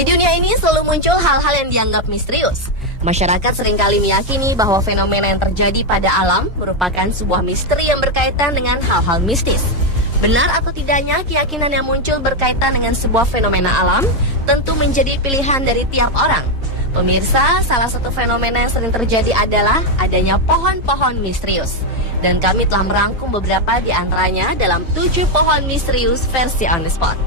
Di dunia ini selalu muncul hal-hal yang dianggap misterius. Masyarakat seringkali meyakini bahwa fenomena yang terjadi pada alam merupakan sebuah misteri yang berkaitan dengan hal-hal mistis. Benar atau tidaknya keyakinan yang muncul berkaitan dengan sebuah fenomena alam tentu menjadi pilihan dari tiap orang. Pemirsa, salah satu fenomena yang sering terjadi adalah adanya pohon-pohon misterius. Dan kami telah merangkum beberapa di antaranya dalam 7 pohon misterius versi On The Spot.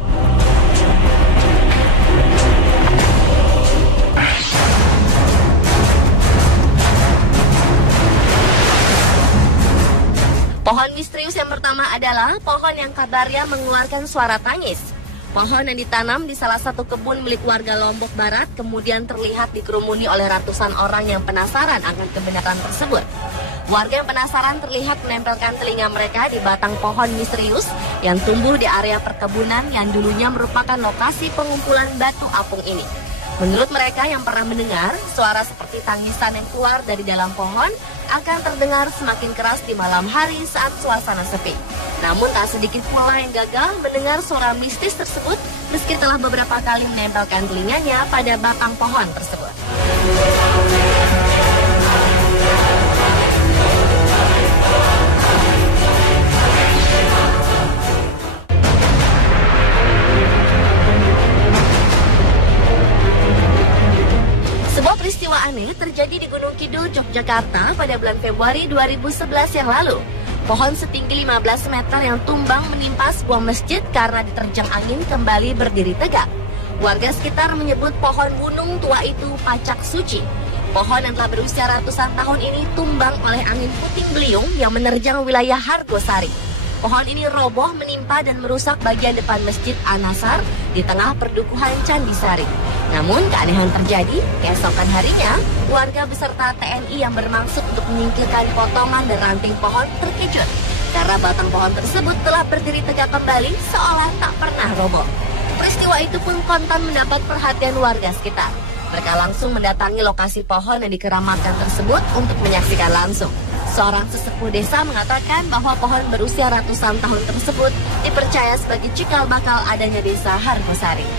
Pohon misterius yang pertama adalah pohon yang kabarnya mengeluarkan suara tangis. Pohon yang ditanam di salah satu kebun milik warga Lombok Barat kemudian terlihat dikerumuni oleh ratusan orang yang penasaran akan kebenaran tersebut. Warga yang penasaran terlihat menempelkan telinga mereka di batang pohon misterius yang tumbuh di area perkebunan yang dulunya merupakan lokasi pengumpulan batu apung ini. Menurut mereka yang pernah mendengar, suara seperti tangisan yang keluar dari dalam pohon akan terdengar semakin keras di malam hari saat suasana sepi. Namun tak sedikit pula yang gagal mendengar suara mistis tersebut meski telah beberapa kali menempelkan telinganya pada batang pohon tersebut. Sebuah peristiwa aneh terjadi di Gunung Kidul, Yogyakarta pada bulan Februari 2011 yang lalu. Pohon setinggi 15 meter yang tumbang menimpa sebuah masjid karena diterjang angin kembali berdiri tegak. Warga sekitar menyebut pohon gunung tua itu pacak suci. Pohon yang telah berusia ratusan tahun ini tumbang oleh angin puting beliung yang menerjang wilayah Hargosari. Pohon ini roboh menimpa dan merusak bagian depan Masjid An-Nasar di tengah perdukuhan Candi Sari. Namun keanehan terjadi, keesokan harinya warga beserta TNI yang bermaksud untuk menyingkirkan potongan dan ranting pohon terkejut karena batang pohon tersebut telah berdiri tegak kembali seolah tak pernah roboh. Peristiwa itu pun kontan mendapat perhatian warga sekitar. Mereka langsung mendatangi lokasi pohon yang dikeramatkan tersebut untuk menyaksikan langsung. Seorang sesepuh desa mengatakan bahwa pohon berusia ratusan tahun tersebut dipercaya sebagai cikal bakal adanya desa Hargosari.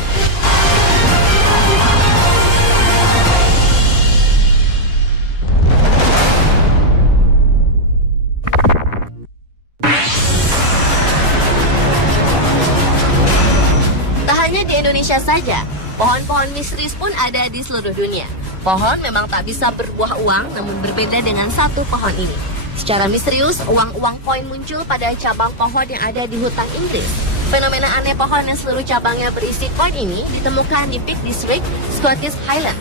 Tak hanya di Indonesia saja, pohon-pohon misterius pun ada di seluruh dunia. Pohon memang tak bisa berbuah uang, namun berbeda dengan satu pohon ini. Secara misterius, uang-uang koin muncul pada cabang pohon yang ada di hutan Inggris. Fenomena aneh pohon yang seluruh cabangnya berisi koin ini ditemukan di Peak District, Scottish Highlands.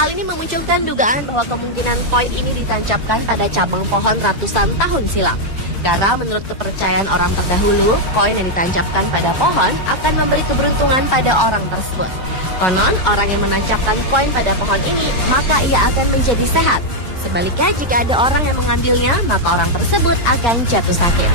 Hal ini memunculkan dugaan bahwa kemungkinan koin ini ditancapkan pada cabang pohon ratusan tahun silam. Karena menurut kepercayaan orang terdahulu, koin yang ditancapkan pada pohon akan memberi keberuntungan pada orang tersebut. Konon, orang yang menancapkan koin pada pohon ini, maka ia akan menjadi sehat. Sebaliknya, jika ada orang yang mengambilnya, maka orang tersebut akan jatuh sakit.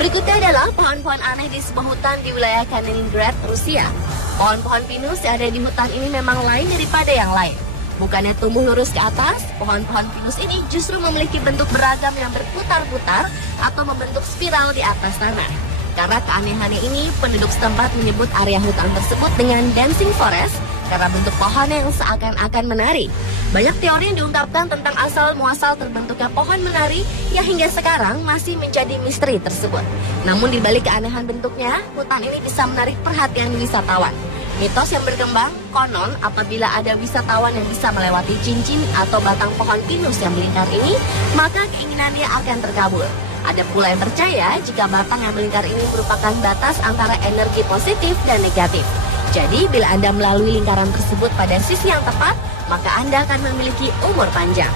Berikutnya adalah pohon-pohon aneh di sebuah hutan di wilayah Kaliningrad, Rusia. Pohon-pohon pinus yang ada di hutan ini memang lain daripada yang lain. Bukannya tumbuh lurus ke atas, pohon-pohon pinus ini justru memiliki bentuk beragam yang berputar-putar atau membentuk spiral di atas tanah. Karena keanehannya ini, penduduk setempat menyebut area hutan tersebut dengan dancing forest karena bentuk pohon yang seakan-akan menari. Banyak teori yang diungkapkan tentang asal-muasal terbentuknya pohon menari yang hingga sekarang masih menjadi misteri tersebut. Namun di balik keanehan bentuknya, hutan ini bisa menarik perhatian wisatawan. Mitos yang berkembang, konon apabila ada wisatawan yang bisa melewati cincin atau batang pohon pinus yang melingkar ini, maka keinginannya akan terkabul. Ada pula yang percaya jika batang yang melingkar ini merupakan batas antara energi positif dan negatif. Jadi bila Anda melalui lingkaran tersebut pada sisi yang tepat, maka Anda akan memiliki umur panjang.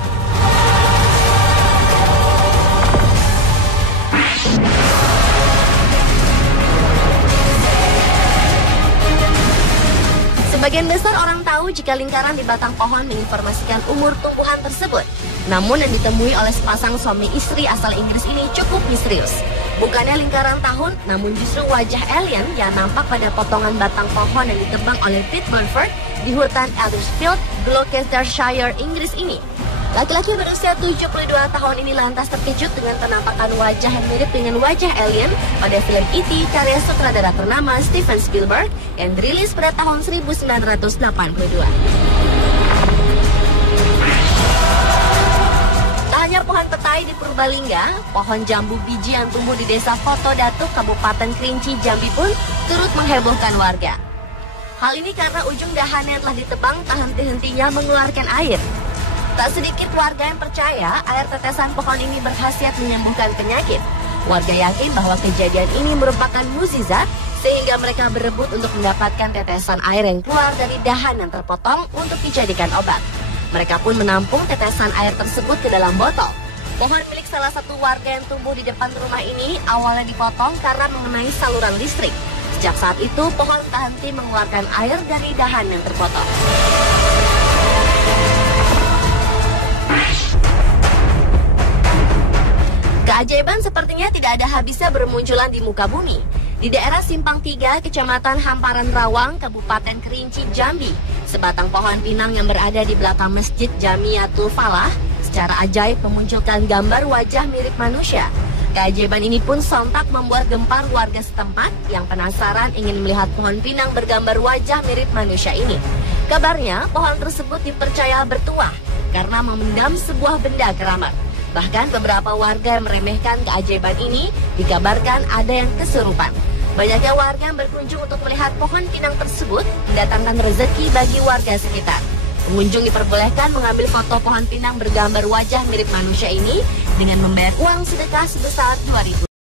Sebagian besar orang tahu jika lingkaran di batang pohon menginformasikan umur tumbuhan tersebut. Namun yang ditemui oleh sepasang suami istri asal Inggris ini cukup misterius. Bukannya lingkaran tahun, namun justru wajah alien yang nampak pada potongan batang pohon yang ditebang oleh Pete Burford di hutan Ethersfield, Gloucestershire, Inggris ini. Laki-laki berusia 72 tahun ini lantas terkejut dengan penampakan wajah yang mirip dengan wajah alien pada film E.T. karya sutradara ternama Steven Spielberg yang dirilis pada tahun 1982. Hanya pohon petai di Purbalingga, pohon jambu biji yang tumbuh di desa Foto Datuk, Kabupaten Kerinci, Jambi pun turut menghebohkan warga. Hal ini karena ujung dahannya telah ditebang tak henti-hentinya mengeluarkan air. Tak sedikit warga yang percaya air tetesan pohon ini berkhasiat menyembuhkan penyakit. Warga yakin bahwa kejadian ini merupakan mukjizat sehingga mereka berebut untuk mendapatkan tetesan air yang keluar dari dahan yang terpotong untuk dijadikan obat. Mereka pun menampung tetesan air tersebut ke dalam botol. Pohon milik salah satu warga yang tumbuh di depan rumah ini awalnya dipotong karena mengenai saluran listrik. Sejak saat itu, pohon tak henti mengeluarkan air dari dahan yang terpotong. Keajaiban sepertinya tidak ada habisnya bermunculan di muka bumi. Di daerah Simpang 3, Kecamatan Hamparan Rawang, Kabupaten Kerinci, Jambi, sebatang pohon pinang yang berada di belakang Masjid Jamiatul Falah secara ajaib memunculkan gambar wajah mirip manusia. Keajaiban ini pun sontak membuat gempar warga setempat yang penasaran ingin melihat pohon pinang bergambar wajah mirip manusia ini. Kabarnya, pohon tersebut dipercaya bertuah karena memendam sebuah benda keramat. Bahkan beberapa warga yang meremehkan keajaiban ini dikabarkan ada yang kesurupan. Banyaknya warga yang berkunjung untuk melihat pohon pinang tersebut mendatangkan rezeki bagi warga sekitar. Pengunjung diperbolehkan mengambil foto pohon pinang bergambar wajah mirip manusia ini dengan membayar uang sedekah sebesar 2.000.